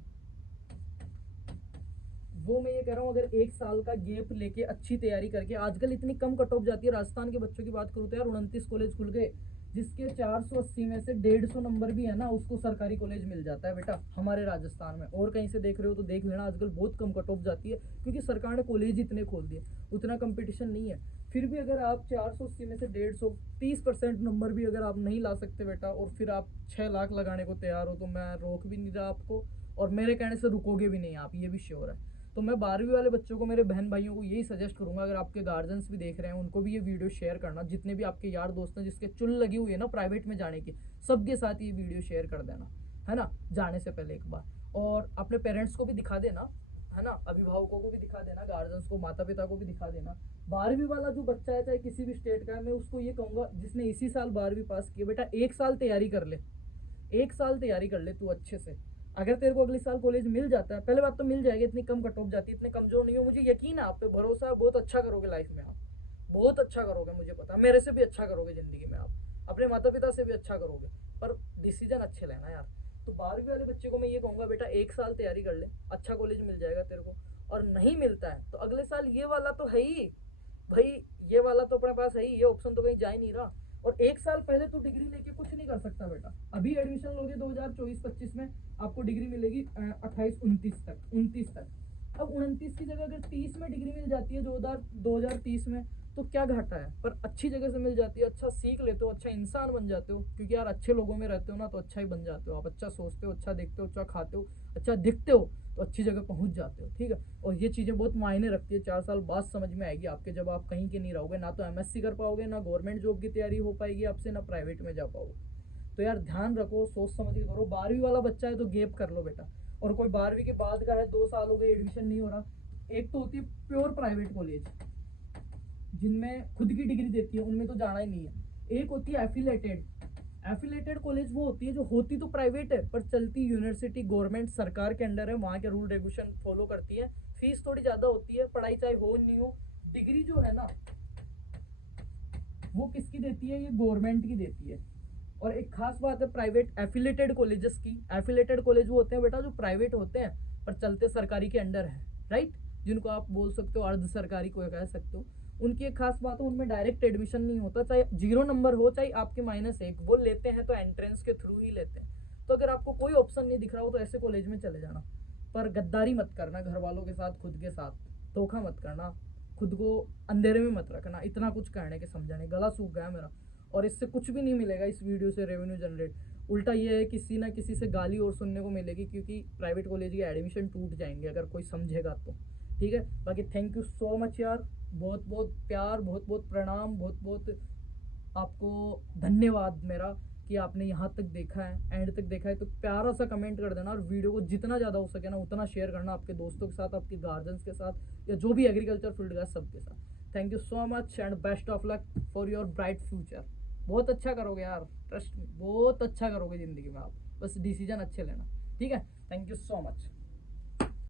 वो मैं ये कह रहा हूँ अगर 1 साल का गेप लेके अच्छी तैयारी करके, आजकल इतनी कम कट ऑफ जाती है। राजस्थान के बच्चों की बात करूँ तो यार 29 कॉलेज खुल गए, जिसके 480 में से 150 नंबर भी है ना, उसको सरकारी कॉलेज मिल जाता है बेटा हमारे राजस्थान में। और कहीं से देख रहे हो तो देख लेना, आजकल बहुत कम कट ऑफ जाती है, क्योंकि सरकार ने कॉलेज इतने खोल दिए, उतना कंपटीशन नहीं है। फिर भी अगर आप 480 में से 150, 30% नंबर भी अगर आप नहीं ला सकते बेटा, और फिर आप 6 लाख लगाने को तैयार हो, तो मैं रोक भी नहीं रहा आपको, और मेरे कहने से रुकोगे भी नहीं आप, ये भी श्योर है। तो मैं 12वीं वाले बच्चों को, मेरे बहन भाइयों को यही सजेस्ट करूंगा, अगर आपके गार्जियंस भी देख रहे हैं उनको भी ये वीडियो शेयर करना, जितने भी आपके यार दोस्त हैं जिसके चुल लगी हुई है ना प्राइवेट में जाने की, सबके साथ ये वीडियो शेयर कर देना, है ना, जाने से पहले एक बार। और अपने पेरेंट्स को भी दिखा देना, है ना, अभिभावकों को भी दिखा देना, गार्जियंस को, माता पिता को भी दिखा देना। 12वीं वाला जो बच्चा है चाहे किसी भी स्टेट का है, मैं उसको ये कहूँगा जिसने इसी साल 12वीं पास की, बेटा 1 साल तैयारी कर ले, 1 साल तैयारी कर ले तू अच्छे से। अगर तेरे को अगले साल कॉलेज मिल जाता है, पहले बात तो मिल जाएगी, इतनी कम कट ऑफ जाती है, इतने कमजोर नहीं हो, मुझे यकीन है आप पे, भरोसा है, बहुत अच्छा करोगे लाइफ में आप, बहुत अच्छा करोगे, मुझे पता है, मेरे से भी अच्छा करोगे जिंदगी में आप, अपने माता पिता से भी अच्छा करोगे, पर डिसीजन अच्छे लेना यार। तो 12वीं वाले बच्चे को मैं ये कहूंगा बेटा 1 साल तैयारी कर ले, अच्छा कॉलेज मिल जाएगा तेरे को, और नहीं मिलता है तो अगले साल ये वाला तो है ही भाई, ये वाला तो अपने पास है ही, ये ऑप्शन तो कहीं जा ही नहीं रहा। और 1 साल पहले तू डिग्री लेके कुछ नहीं कर सकता बेटा, अभी एडमिशन लोगे 2024-25 में आपको डिग्री मिलेगी 28-29 तक। अब 29 की जगह अगर 30 में डिग्री मिल जाती है 2030 में, तो क्या घाटा है, पर अच्छी जगह से मिल जाती है, अच्छा सीख लेते हो, अच्छा इंसान बन जाते हो, क्योंकि यार अच्छे लोगों में रहते हो ना तो अच्छा ही बन जाते हो आप, अच्छा सोचते हो, अच्छा देखते हो, अच्छा खाते हो, अच्छा दिखते हो, तो अच्छी जगह पहुंच जाते हो, ठीक है। और ये चीज़ें बहुत मायने रखती है, 4 साल बाद समझ में आएगी आपके, जब आप कहीं के नहीं रहोगे, ना तो एमएससी कर पाओगे, ना गवर्नमेंट जॉब की तैयारी हो पाएगी आपसे, ना प्राइवेट में जा पाओगे। तो यार ध्यान रखो, सोच समझ के करो। 12वीं वाला बच्चा है तो गैप कर लो बेटा, और कोई 12वीं के बाद का है, 2 साल हो गए एडमिशन नहीं हो रहा, एक तो होती है प्योर प्राइवेट कॉलेज जिनमें खुद की डिग्री देती है, उनमें तो जाना ही नहीं है। एक होती है एफिलेटेड, एफिलेटेड कॉलेज वो होती है जो होती तो प्राइवेट है पर चलती यूनिवर्सिटी गवर्नमेंट सरकार के अंडर है, वहाँ के रूल रेगुलेशन फॉलो करती है, फीस थोड़ी ज़्यादा होती है, पढ़ाई चाहे हो नहीं हो, डिग्री जो है ना वो किसकी देती है, ये गवर्नमेंट की देती है। और एक खास बात है प्राइवेट एफिलेटेड कॉलेजेस की, एफिलेटेड कॉलेज वो होते हैं बेटा जो प्राइवेट होते हैं पर चलते सरकारी के अंडर है, राइट, जिनको आप बोल सकते हो अर्ध सरकारी को कह सकते हो। उनकी एक खास बात है, उनमें डायरेक्ट एडमिशन नहीं होता, चाहे 0 नंबर हो चाहे आपके -1, वो लेते हैं तो एंट्रेंस के थ्रू ही लेते हैं। तो अगर आपको कोई ऑप्शन नहीं दिख रहा हो तो ऐसे कॉलेज में चले जाना, पर गद्दारी मत करना घर वालों के साथ, खुद के साथ धोखा मत करना, खुद को अंधेरे में मत रखना, इतना कुछ कहने के समझाने, गला सूख गया मेरा। और इससे कुछ भी नहीं मिलेगा इस वीडियो से रेवेन्यू जनरेट, उल्टा ये है किसी ना किसी से गाली और सुनने को मिलेगी, क्योंकि प्राइवेट कॉलेज के एडमिशन टूट जाएंगे अगर कोई समझेगा तो, ठीक है। बाकी थैंक यू सो मच यार, बहुत बहुत प्यार, बहुत बहुत प्रणाम, बहुत बहुत आपको धन्यवाद मेरा कि आपने यहाँ तक देखा है, एंड तक देखा है। तो प्यारा सा कमेंट कर देना, और वीडियो को जितना ज़्यादा हो सके ना उतना शेयर करना आपके दोस्तों के साथ, आपके गार्जियंस के साथ, या जो भी एग्रीकल्चर फील्ड का सबके साथ। Thank you so much and best of luck for your bright future. बहुत अच्छा करोगे यार, ट्रस्ट मी, बहुत अच्छा करोगे ज़िंदगी में आप, बस डिसीजन अच्छे लेना, ठीक है। Thank you so much.